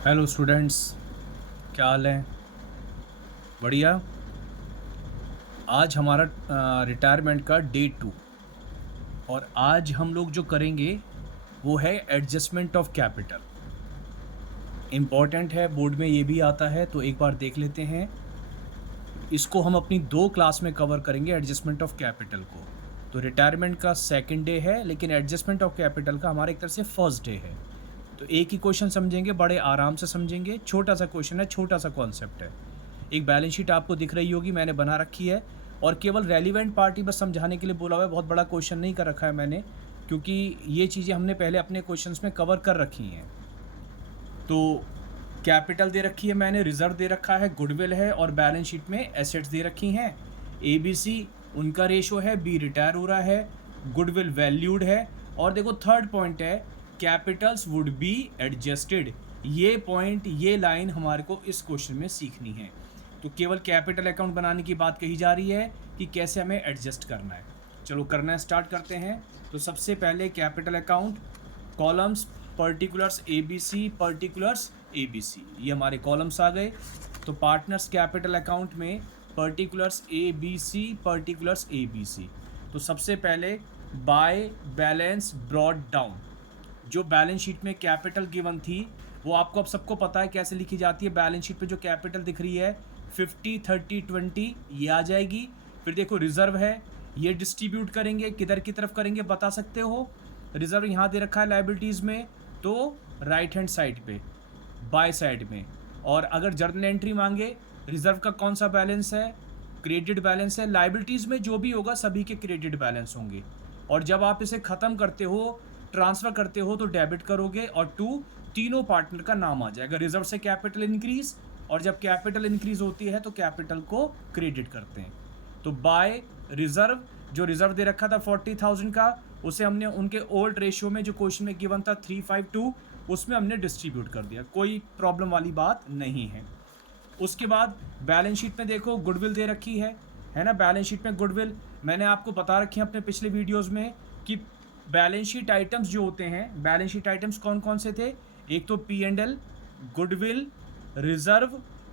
Hello students, क्या हाल है? बढ़िया। आज हमारा रिटायरमेंट का डे 2 और आज हम लोग जो करेंगे वो है एडजस्टमेंट ऑफ कैपिटल। इम्पॉर्टेंट है, बोर्ड में ये भी आता है, तो एक बार देख लेते हैं। इसको हम अपनी 2 क्लास में कवर करेंगे, एडजस्टमेंट ऑफ कैपिटल को। तो रिटायरमेंट का सेकंड डे है, लेकिन एडजस्टमेंट ऑफ कैपिटल का हमारा एक तरह से फर्स्ट डे है। तो एक ही क्वेश्चन समझेंगे, बड़े आराम से समझेंगे। छोटा सा क्वेश्चन है, छोटा सा कॉन्सेप्ट है। एक बैलेंस शीट आपको दिख रही होगी, मैंने बना रखी है और केवल रेलिवेंट पार्टी बस समझाने के लिए बोला हुआ है। बहुत बड़ा क्वेश्चन नहीं कर रखा है मैंने, क्योंकि ये चीज़ें हमने पहले अपने क्वेश्चंस में कवर कर रखी हैं। तो कैपिटल दे रखी है मैंने, रिजर्व दे रखा है, गुडविल है और बैलेंस शीट में एसेट्स दे रखी हैं। ए बी सी उनका रेशो है, बी रिटायर हो रहा है, गुडविल वैल्यूड है। और देखो थर्ड पॉइंट है, कैपिटल्स वुड बी एडजस्टेड। ये पॉइंट, ये लाइन हमारे को इस क्वेश्चन में सीखनी है। तो केवल कैपिटल अकाउंट बनाने की बात कही जा रही है कि कैसे हमें एडजस्ट करना है। चलो करना स्टार्ट करते हैं। तो सबसे पहले capital account, columns particulars A B C, particulars A B C, ये हमारे कॉलम्स आ गए। तो पार्टनर्स कैपिटल अकाउंट में particulars A B C, particulars A B C. तो सबसे पहले बाय बैलेंस ब्रॉड डाउन। जो बैलेंस शीट में कैपिटल गिवन थी वो आपको अब सबको पता है कैसे लिखी जाती है। बैलेंस शीट पे जो कैपिटल दिख रही है 50 30 20 ये आ जाएगी। फिर देखो रिजर्व है, ये डिस्ट्रीब्यूट करेंगे, किधर की तरफ करेंगे बता सकते हो? रिजर्व यहाँ दे रखा है लाइबिलिटीज़ में, तो राइट हैंड साइड पे, बाय साइड में। और अगर जर्नल एंट्री मांगे, रिजर्व का कौन सा बैलेंस है? क्रेडिट बैलेंस है। लाइबिलिटीज़ में जो भी होगा सभी के क्रेडिट बैलेंस होंगे। और जब आप इसे ख़त्म करते हो, ट्रांसफ़र करते हो, तो डेबिट करोगे और टू तीनों पार्टनर का नाम आ जाएगा। रिजर्व से कैपिटल इंक्रीज, और जब कैपिटल इंक्रीज होती है तो कैपिटल को क्रेडिट करते हैं। तो बाय रिजर्व, जो रिजर्व दे रखा था 40,000 का, उसे हमने उनके ओल्ड रेशियो में जो क्वेश्चन में गिवन था 352, उसमें हमने डिस्ट्रीब्यूट कर दिया। कोई प्रॉब्लम वाली बात नहीं है। उसके बाद बैलेंस शीट में देखो गुडविल दे रखी है ना। बैलेंस शीट में गुडविल मैंने आपको बता रखी है अपने पिछले वीडियोस में कि बैलेंस शीट आइटम्स जो होते हैं, बैलेंस शीट आइटम्स कौन कौन से थे? एक तो P and L, goodwill, reserve,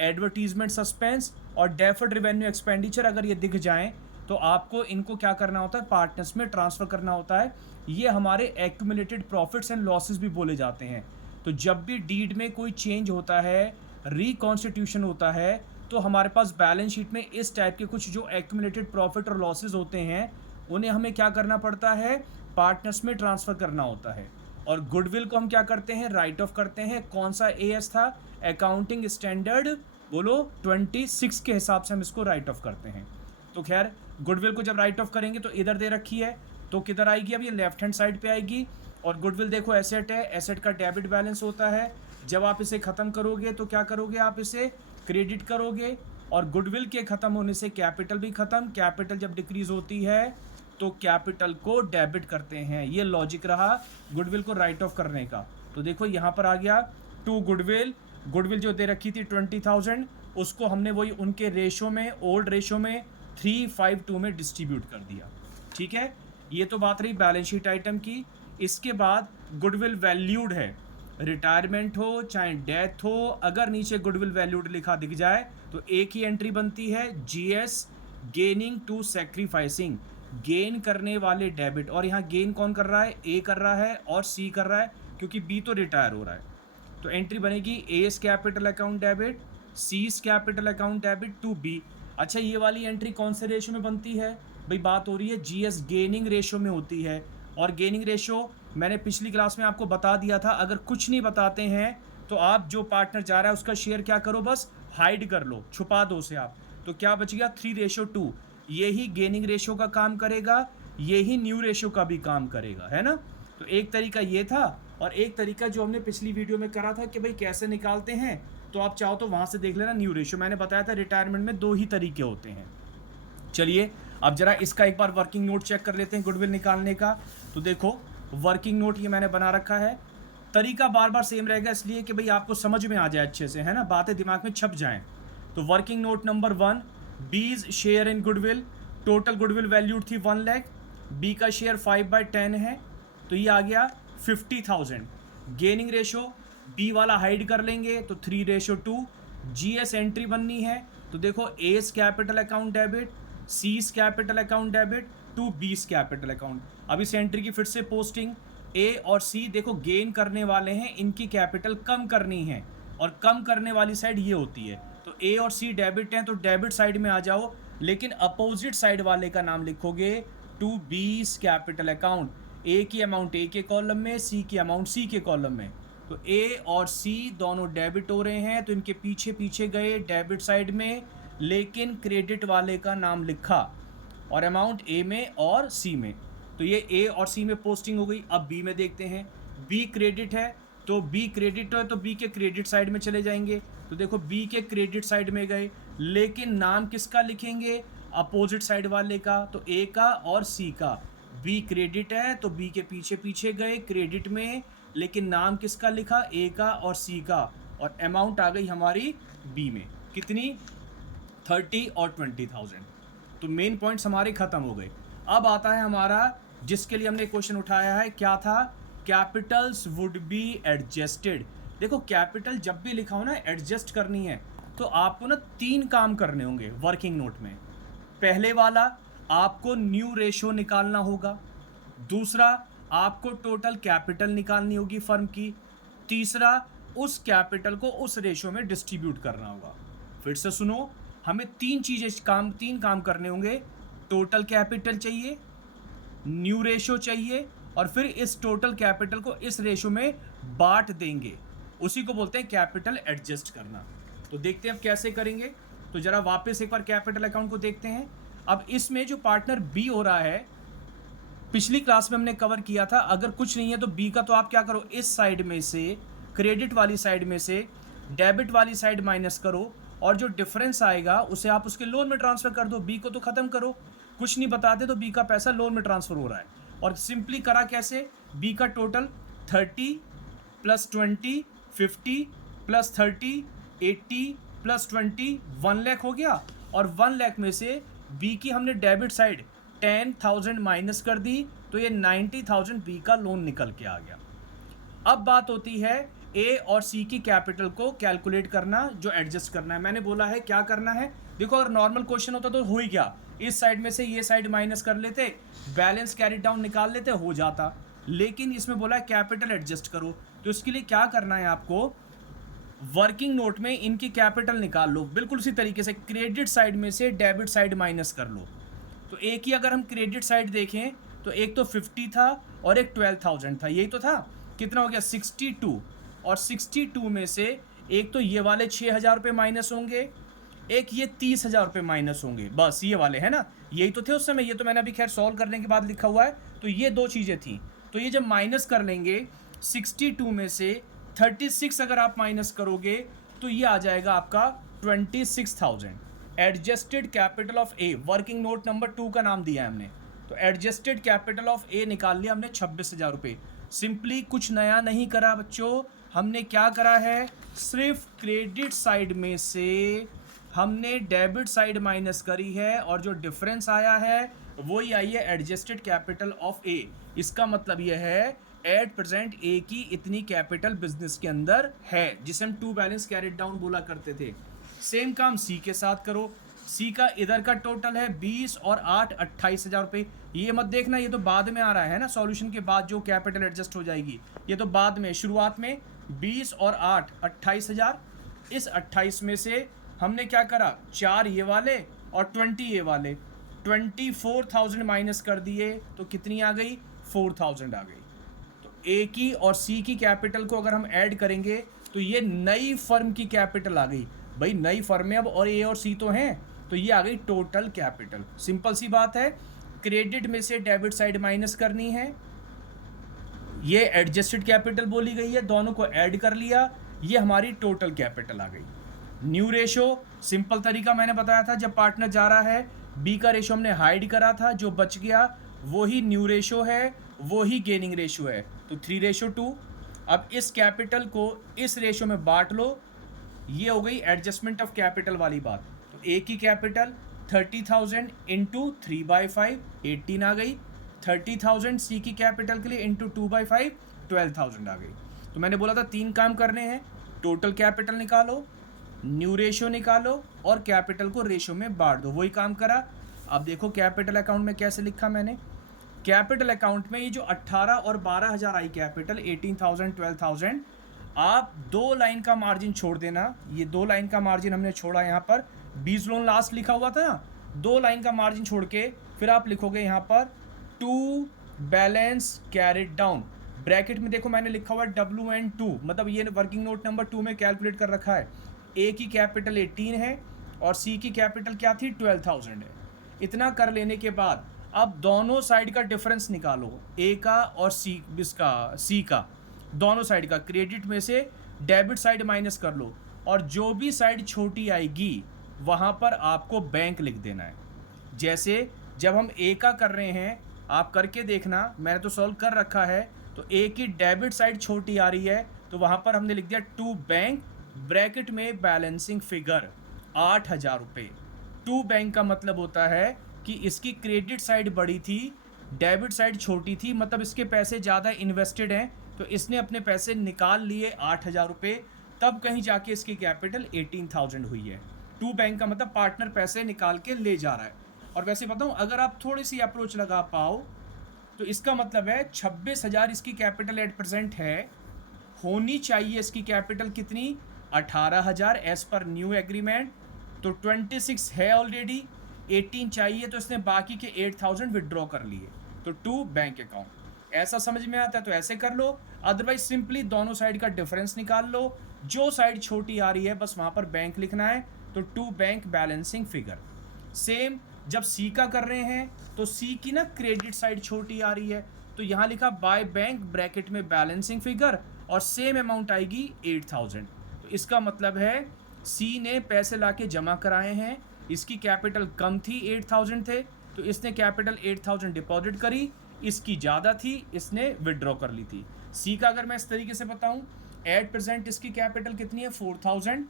advertisement suspense और डेफर्ड रेवेन्यू एक्सपेंडिचर। अगर ये दिख जाएं तो आपको इनको क्या करना होता है? पार्टनर्स में ट्रांसफ़र करना होता है। ये हमारे एक्यूमुलेटेड प्रॉफिट्स एंड लॉसेस भी बोले जाते हैं। तो जब भी डीड में कोई चेंज होता है, रिकॉन्स्टिट्यूशन होता है, तो हमारे पास बैलेंस शीट में इस टाइप के कुछ जो एक्यूमुलेटेड प्रॉफिट और लॉसेस होते हैं, उन्हें हमें क्या करना पड़ता है? पार्टनर्स में ट्रांसफ़र करना होता है। और गुडविल को हम क्या करते हैं? राइट ऑफ करते हैं। कौन सा एएस था? अकाउंटिंग स्टैंडर्ड बोलो 26 के हिसाब से हम इसको राइट ऑफ करते हैं। तो खैर गुडविल को जब राइट ऑफ करेंगे तो इधर दे रखी है, तो किधर आएगी? अब ये लेफ्ट हैंड साइड पे आएगी। और गुडविल देखो एसेट है, एसेट का डेबिट बैलेंस होता है। जब आप इसे ख़त्म करोगे तो क्या करोगे? आप इसे क्रेडिट करोगे। और गुडविल के ख़त्म होने से कैपिटल भी ख़त्म। कैपिटल जब डिक्रीज होती है तो कैपिटल को डेबिट करते हैं। ये लॉजिक रहा गुडविल को राइट ऑफ करने का। तो देखो यहाँ पर आ गया टू गुडविल। गुडविल जो दे रखी थी 20,000, उसको हमने वही उनके रेशो में, ओल्ड रेशो में 352 में डिस्ट्रीब्यूट कर दिया। ठीक है, ये तो बात रही बैलेंस शीट आइटम की। इसके बाद गुडविल वैल्यूड है। रिटायरमेंट हो चाहे डेथ हो, अगर नीचे गुडविल वैल्यूड लिखा दिख जाए तो एक ही एंट्री बनती है, GS, gaining to sacrificing, gain करने वाले डेबिट। और यहाँ गेन कौन कर रहा है? ए कर रहा है और सी कर रहा है, क्योंकि बी तो रिटायर हो रहा है। तो एंट्री बनेगी A's capital account debit, C's capital account debit to B. अच्छा, ये वाली एंट्री कौन से रेशो में बनती है? भाई बात हो रही है जीएस गेनिंग रेशो में होती है। और गेनिंग रेशो मैंने पिछली क्लास में आपको बता दिया था। अगर कुछ नहीं बताते हैं तो आप जो पार्टनर जा रहा है उसका शेयर क्या करो? बस हाइड कर लो, छुपा दो उसे आप। तो क्या बच गया? 3:2। यही गेनिंग रेशो का काम करेगा, यही न्यू रेशो का भी काम करेगा, है ना। तो एक तरीका ये था, और एक तरीका जो हमने पिछली वीडियो में करा था कि भाई कैसे निकालते हैं, तो आप चाहो तो वहाँ से देख लेना। न्यू रेशो मैंने बताया था रिटायरमेंट में 2 ही तरीके होते हैं। चलिए अब जरा इसका एक बार वर्किंग नोट चेक कर लेते हैं गुडविल निकालने का। तो देखो वर्किंग नोट ये मैंने बना रखा है। तरीका बार बार सेम रहेगा, इसलिए कि भाई आपको समझ में आ जाए अच्छे से, है ना, बातें दिमाग में छप जाएं। तो वर्किंग नोट नंबर 1, बीज share in goodwill. Total goodwill valued थी 1 लाख, बी का शेयर 5/10 है, तो ये आ गया 50,000। गेनिंग रेशो बी वाला हाइड कर लेंगे तो 3:2। जीएस एंट्री बननी है तो देखो A's capital account debit, C's capital account debit to B's capital account. अब इस एंट्री की फिर से पोस्टिंग, ए और सी देखो गेन करने वाले हैं, इनकी कैपिटल कम करनी है और कम करने वाली साइड ये होती है। तो ए और सी डेबिट हैं तो डेबिट साइड में आ जाओ, लेकिन अपोजिट साइड वाले का नाम लिखोगे टू बीस कैपिटल अकाउंट। ए की अमाउंट ए के कॉलम में, सी की अमाउंट सी के कॉलम में। तो ए और सी दोनों डेबिट हो रहे हैं तो इनके पीछे पीछे गए डेबिट साइड में, लेकिन क्रेडिट वाले का नाम लिखा और अमाउंट ए में और सी में। तो ये ए और सी में पोस्टिंग हो गई। अब बी में देखते हैं, बी क्रेडिट है तो बी क्रेडिट है तो बी के क्रेडिट साइड में चले जाएंगे। तो देखो बी के क्रेडिट साइड में गए, लेकिन नाम किसका लिखेंगे, अपोजिट साइड वाले का, तो ए का और सी का। बी क्रेडिट है तो बी के पीछे पीछे गए क्रेडिट में, लेकिन नाम किसका लिखा, ए का और सी का, और अमाउंट आ गई हमारी बी में कितनी, 30 और 20,000। तो मेन पॉइंट्स हमारे ख़त्म हो गए। अब आता है हमारा जिसके लिए हमने क्वेश्चन उठाया है, क्या था, कैपिटल्स वुड बी एडजस्टेड। देखो कैपिटल जब भी लिखा हो ना एडजस्ट करनी है तो आपको ना 3 काम करने होंगे वर्किंग नोट में। पहले वाला आपको न्यू रेशो निकालना होगा, दूसरा आपको टोटल कैपिटल निकालनी होगी फर्म की, तीसरा उस कैपिटल को उस रेशो में डिस्ट्रीब्यूट करना होगा। फिर से सुनो, हमें 3 काम करने होंगे। टोटल कैपिटल चाहिए, न्यू रेशो चाहिए, और फिर इस टोटल कैपिटल को इस रेशो में बांट देंगे। उसी को बोलते हैं कैपिटल एडजस्ट करना। तो देखते हैं अब कैसे करेंगे। तो जरा वापस एक बार कैपिटल अकाउंट को देखते हैं। अब इसमें जो पार्टनर बी हो रहा है, पिछली क्लास में हमने कवर किया था, अगर कुछ नहीं है तो बी का तो आप क्या करो, इस साइड में से क्रेडिट वाली साइड में से डेबिट वाली साइड माइनस करो, और जो डिफरेंस आएगा उसे आप उसके लोन में ट्रांसफर कर दो। बी को तो ख़त्म करो, कुछ नहीं बताते तो बी का पैसा लोन में ट्रांसफ़र हो रहा है। और सिंपली करा कैसे, बी का टोटल 30 + 20 50 + 30 80 + 20 1 लाख हो गया, और 1 लाख में से बी की हमने डेबिट साइड 10,000 माइनस कर दी तो ये 90,000 बी का लोन निकल के आ गया। अब बात होती है ए और सी की कैपिटल को कैलकुलेट करना, जो एडजस्ट करना है। मैंने बोला है क्या करना है, देखो अगर नॉर्मल क्वेश्चन होता तो हो ही गया, इस साइड में से ये साइड माइनस कर लेते, बैलेंस कैरी डाउन निकाल लेते, हो जाता। लेकिन इसमें बोला है कैपिटल एडजस्ट करो, तो इसके लिए क्या करना है आपको, वर्किंग नोट में इनकी कैपिटल निकाल लो, बिल्कुल उसी तरीके से क्रेडिट साइड में से डेबिट साइड माइनस कर लो। तो एक ही अगर हम क्रेडिट साइड देखें तो एक तो 50 था और एक 12,000 था, यही तो था। कितना हो गया 62, और 62 में से एक तो ये वाले 6,000 रुपये माइनस होंगे, एक ये 30,000 रुपये माइनस होंगे, बस ये वाले है ना, यही तो थे उस समय। ये तो मैंने अभी खैर सॉल्व करने के बाद लिखा हुआ है। तो ये 2 चीज़ें थी। तो ये जब माइनस कर लेंगे 62 में से 36 अगर आप माइनस करोगे तो ये आ जाएगा आपका 26,000। Adjusted capital of A, working note number 2 का नाम दिया है हमने। तो एडजस्टेड कैपिटल ऑफ ए निकाल लिया हमने 26,000 रुपये। सिंपली कुछ नया नहीं करा बच्चों, हमने क्या करा है, सिर्फ क्रेडिट साइड में से हमने डेबिट साइड माइनस करी है, और जो डिफरेंस आया है वही आई है एडजस्टेड कैपिटल ऑफ ए। इसका मतलब यह है एट प्रेजेंट ए की इतनी कैपिटल बिजनेस के अंदर है, जिसे हम टू बैलेंस कैरिड डाउन बोला करते थे। सेम काम सी के साथ करो। सी का इधर का टोटल है 20 और 8 28,000 रुपये। ये मत देखना, ये तो बाद में आ रहा है ना, सॉल्यूशन के बाद जो कैपिटल एडजस्ट हो जाएगी, ये तो बाद में। शुरुआत में 20 और 8 28,000। इस 28 में से हमने क्या करा, 4 ये वाले और 20 ये वाले, 24,000 माइनस कर दिए तो कितनी आ गई, 4,000 आ गई। तो ए की और सी की कैपिटल को अगर हम ऐड करेंगे तो ये नई फर्म की कैपिटल आ गई। भाई नई फर्म में अब और ए और सी तो हैं, तो ये आ गई टोटल कैपिटल। सिंपल सी बात है, क्रेडिट में से डेबिट साइड माइनस करनी है, ये एडजस्टेड कैपिटल बोली गई है, दोनों को ऐड कर लिया, ये हमारी टोटल कैपिटल आ गई। न्यू रेशो, सिंपल तरीका मैंने बताया था, जब पार्टनर जा रहा है बी का रेशो हमने हाइड करा था, जो बच गया वही न्यू रेशो है, वही गेनिंग रेशो है, तो 3:2। अब इस कैपिटल को इस रेशो में बांट लो, ये हो गई एडजस्टमेंट ऑफ कैपिटल वाली बात। तो ए की कैपिटल 30,000 इंटू 3/5 18 आ गई, 30,000 सी की कैपिटल के लिए इंटू 2/5 12,000 आ गई। तो मैंने बोला था 3 काम करने हैं, टोटल कैपिटल निकालो, न्यू रेशियो निकालो और कैपिटल को रेशियो में बांट दो। वही काम करा। अब देखो कैपिटल अकाउंट में कैसे लिखा मैंने। कैपिटल अकाउंट में ये जो 18 और 12,000 आई कैपिटल, 18,000 12,000, आप 2 लाइन का मार्जिन छोड़ देना। ये 2 लाइन का मार्जिन हमने छोड़ा यहाँ पर, 20 लोन लास्ट लिखा हुआ था ना, 2 लाइन का मार्जिन छोड़ के फिर आप लिखोगे यहाँ पर to balance carried down. Bracket में देखो मैंने लिखा हुआ है WN2, मतलब ये वर्किंग नोट नंबर 2 में कैलकुलेट कर रखा है। ए की कैपिटल 18 है और सी की कैपिटल क्या थी 12,000 है। इतना कर लेने के बाद अब दोनों साइड का डिफरेंस निकालो, ए का और सी का, दोनों साइड का। क्रेडिट में से डेबिट साइड माइनस कर लो और जो भी साइड छोटी आएगी वहाँ पर आपको बैंक लिख देना है। जैसे जब हम ए का कर रहे हैं, आप करके देखना, मैंने तो सॉल्व कर रखा है। तो ए की डेबिट साइड छोटी आ रही है तो वहाँ पर हमने लिख दिया टू बैंक, ब्रैकेट में बैलेंसिंग फिगर 8,000 रुपये। टू बैंक का मतलब होता है कि इसकी क्रेडिट साइड बड़ी थी, डेबिट साइड छोटी थी, मतलब इसके पैसे ज़्यादा इन्वेस्टेड हैं तो इसने अपने पैसे निकाल लिए 8,000 रुपये, तब कहीं जाके इसकी कैपिटल 18,000 हुई है। टू बैंक का मतलब पार्टनर पैसे निकाल के ले जा रहा है। और वैसे बताऊँ, अगर आप थोड़ी सी अप्रोच लगा पाओ तो इसका मतलब है 26,000 इसकी कैपिटल एट प्रेजेंट है, होनी चाहिए इसकी कैपिटल कितनी 18,000 एज पर न्यू एग्रीमेंट, तो 26 है ऑलरेडी, 18 चाहिए तो इसने बाकी के 8,000 विड्रॉ कर लिए। तो टू बैंक अकाउंट, ऐसा समझ में आता है तो ऐसे कर लो, अदरवाइज सिंपली दोनों साइड का डिफरेंस निकाल लो, जो साइड छोटी आ रही है बस वहाँ पर बैंक लिखना है, तो to bank balancing figure. Same जब सी का कर रहे हैं तो सी की ना क्रेडिट साइड छोटी आ रही है तो यहाँ लिखा बाय बैंक, ब्रैकेट में बैलेंसिंग फिगर, और सेम अमाउंट आएगी 8,000। तो इसका मतलब है सी ने पैसे लाके जमा कराए हैं, इसकी कैपिटल कम थी 8,000 थे तो इसने कैपिटल 8,000 डिपॉजिट करी, इसकी ज़्यादा थी इसने विड्रॉ कर ली थी। सी का अगर मैं इस तरीके से बताऊं, एट प्रेजेंट इसकी कैपिटल कितनी है 4,000,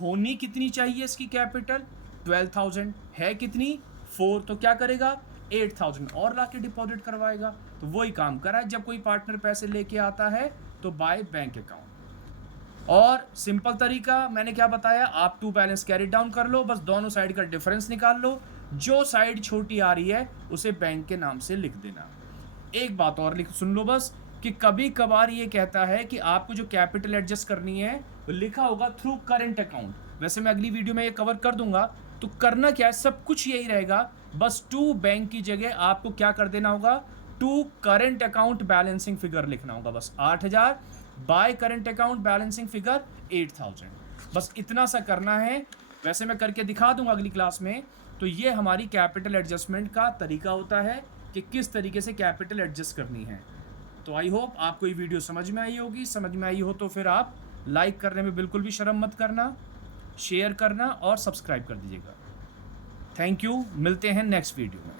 होनी कितनी चाहिए इसकी कैपिटल 12,000, है कितनी 4, तो क्या करेगा 8,000 और लाके डिपॉजिट करवाएगा। तो वही काम करा है, जब कोई पार्टनर पैसे लेके आता है तो बाय बैंक अकाउंट। और सिंपल तरीका मैंने क्या बताया, आप टू बैलेंस कैरी डाउन कर लो, बस दोनों साइड का डिफरेंस निकाल लो, जो साइड छोटी आ रही है उसे बैंक के नाम से लिख देना। एक बात और सुन लो बस, कि कभी कभार ये कहता है कि आपको जो कैपिटल एडजस्ट करनी है वो लिखा होगा थ्रू करंट अकाउंट। वैसे मैं अगली वीडियो में ये कवर कर दूंगा। तो करना क्या है, सब कुछ यही रहेगा, बस टू बैंक की जगह आपको क्या कर देना होगा, to current account balancing figure लिखना होगा। बस 8,000 by current account balancing figure 8,000, बस इतना सा करना है। वैसे मैं करके दिखा दूंगा अगली क्लास में। तो ये हमारी कैपिटल एडजस्टमेंट का तरीका होता है कि किस तरीके से कैपिटल एडजस्ट करनी है। तो आई होप आपको ये वीडियो समझ में आई होगी। समझ में आई हो तो फिर आप लाइक करने में बिल्कुल भी शर्म मत करना, शेयर करना और सब्सक्राइब कर दीजिएगा। थैंक यू, मिलते हैं नेक्स्ट वीडियो में।